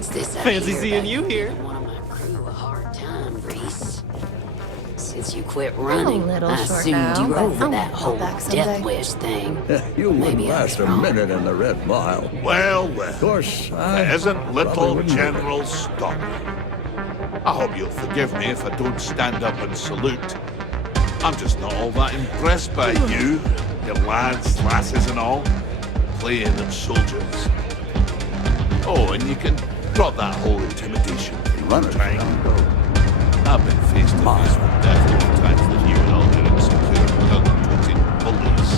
What's this I Fancy hear seeing about you here. giving one of my crew a hard time, Reese? Since you quit I'm a running, little I short assumed now, you were but over I'll that get whole back someday. death wish thing. You wouldn't Maybe I was last a wrong. minute in the Red Mile. Well, Of course, I it isn't probably little wouldn't either. General Stockman. I hope you'll forgive me if I don't stand up and salute. I'm just not all that impressed by you, your lads, lasses and all, playing at soldiers. Oh, and you can drop that whole intimidation thing. Runners Trying. down the road. I've been face to face with death all the times that you and all your insecure, gun-toting bullies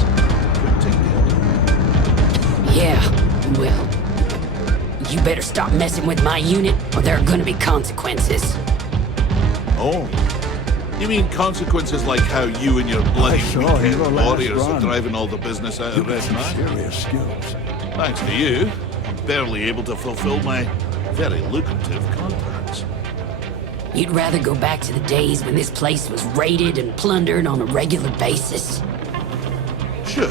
put together. Yeah, well, you better stop messing with my unit, or there are gonna be consequences. Oh. You mean consequences like how you and your bloody I saw weekend your last warriors are run. driving all the business out You've of got Red some Mile? serious skills. Thanks to you, I'm barely able to fulfill my very lucrative contracts. You'd rather go back to the days when this place was raided and plundered on a regular basis? Sure,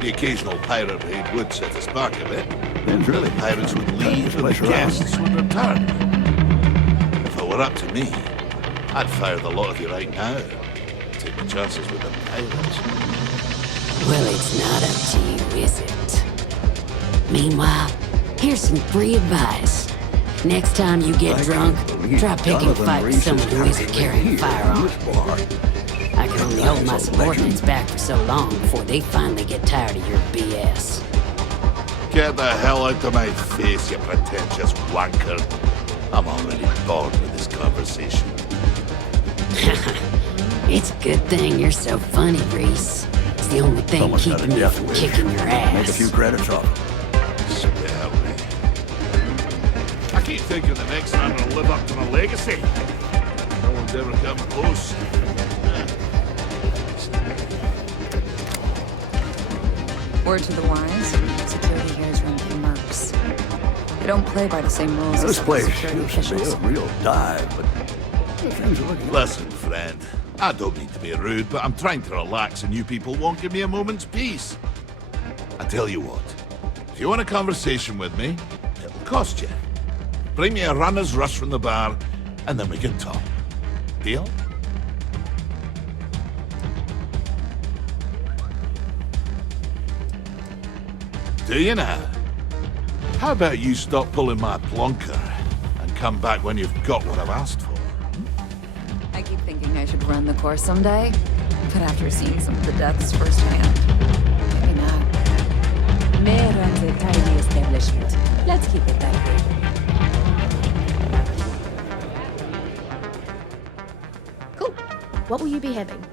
the occasional pirate raid would set us back a bit. Then Really, pirates would leave and place the around. guests would return. If it were up to me, I'd fire the lot of you right now. Take my chances with the pirates. Well, it's not up to you, is it? Meanwhile, here's some free advice. Next time you get drunk, try picking a fight with someone who isn't carrying a firearm. I can only hold my subordinates back for so long before they finally get tired of your BS. Get the hell out of my face, you pretentious wanker. I'm already bored with this conversation. It's a good thing you're so funny, Reese. It's the only thing Someone's got a keeping me death from wish. kicking your Make a ass. few credits off it. Spit out me. I keep thinking the next time will live up to my legacy. No one's ever come close. Word to the wise, security here is run by mercs. They don't play by the same rules This as place security used to be officials. a real dive, but things are looking Listen, friend. I don't mean to be rude, but I'm trying to relax and you people won't give me a moment's peace. I tell you what. If you want a conversation with me, it'll cost you. Bring me a runner's rush from the bar, and then we can talk. Deal? Do you now? How about you stop pulling my plonker and come back when you've got what I've asked for? I keep thinking I should run the course someday, but after seeing some of the deaths firsthand, maybe not. Mayor runs a tiny establishment. Let's keep it that way. Cool. What will you be having?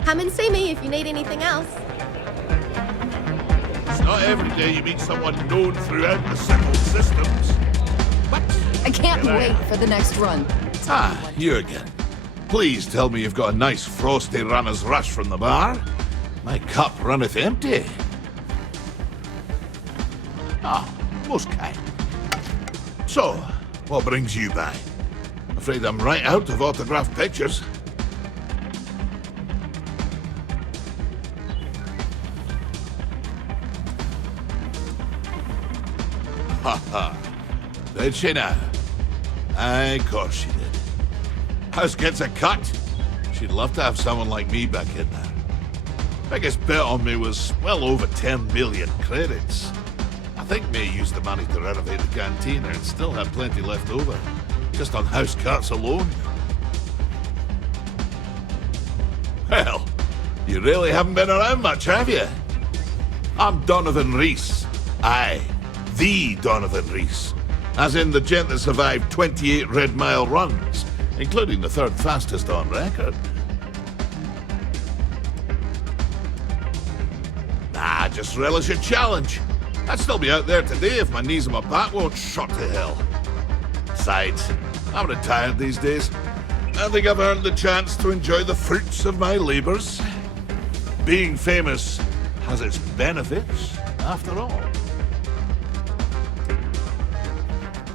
Come and see me if you need anything else. It's not every day you meet someone known throughout the civil systems. What? I can't Here I wait am. for the next run. Ah, you again. Please tell me you've got a nice frosty runner's rush from the bar. My cup runneth empty. Ah, most kind. So, what brings you by? Afraid I'm right out of autographed pictures. Ha ha. Did she now? Aye, of course she did. House gets a cut. She'd love to have someone like me back in there. Biggest bet on me was well over 10 million credits. I think May used the money to renovate the canteen and still had plenty left over. Just on house cuts alone. Well, you really haven't been around much, have you? I'm Donavon Reese. Aye, the Donavon Reese. As in the gent that survived 28 Red Mile runs, including the third fastest on record. Nah, just relish a challenge. I'd still be out there today if my knees and my back won't shot to hell. Besides, I'm retired these days. I think I've earned the chance to enjoy the fruits of my labors. Being famous has its benefits, after all.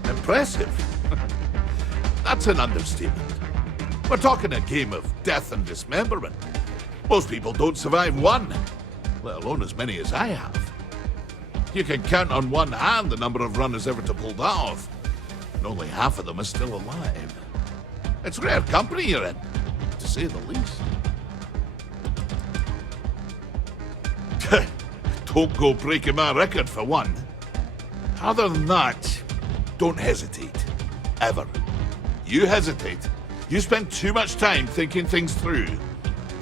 Impressive. That's an understatement. We're talking a game of death and dismemberment. Most people don't survive one, let alone as many as I have. You can count on one hand the number of runners ever to pull that off, and only half of them are still alive. It's rare company you're in, to say the least. Don't go breaking my record for one. Other than that, don't hesitate. Ever. You hesitate, you spend too much time thinking things through.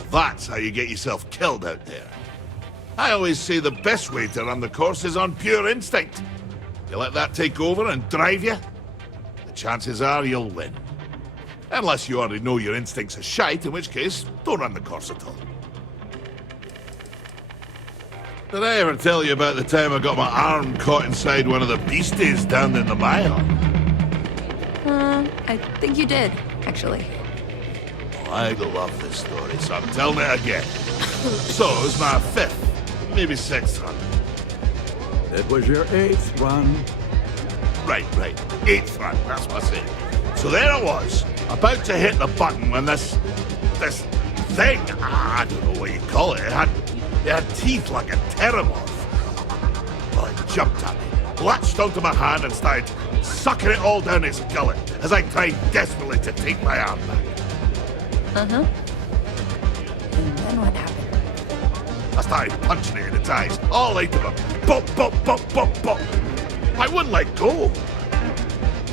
That's how you get yourself killed out there. I always say the best way to run the course is on pure instinct. You let that take over and drive you, the chances are you'll win. Unless you already know your instincts are shite, in which case, don't run the course at all. Did I ever tell you about the time I got my arm caught inside one of the beasties down in the mile? I think you did, actually. Oh, I love this story, so I'm telling it again. So, it was my 5th, maybe 6th run. It was your 8th run. Right. 8th run, that's what I said. So there I was, about to hit the button when this thing, I don't know what you call it, it had teeth like a pterodactyl. Well, it jumped at me, latched onto my hand and started sucking it all down its gullet as I tried desperately to take my arm back. Uh-huh. And then what happened? I started punching it in its eyes, all 8 of them. Bop, bop, bop, bop, bop. I wouldn't let go.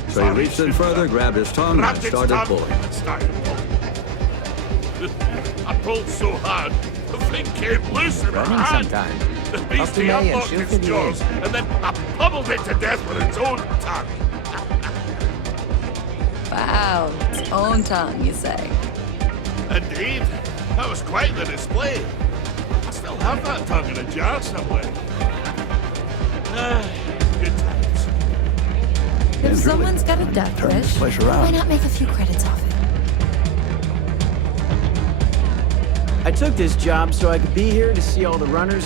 So you reached in further, grabbed his tongue, and Grabbed its started tongue pulling. and started pulling. I pulled so hard, the thing came loose in my Running hand. sometime. The Up to beastie May and unlocked shoot its for the jaws, edge. and then I pummeled it to death with its own tongue. Wow, its own tongue, you say. Indeed, that was quite the display. I still have that tongue in a jar somewhere. Good times. If someone's got a death Turn this wish, place why around. not make a few credits off it? I took this job so I could be here to see all the runners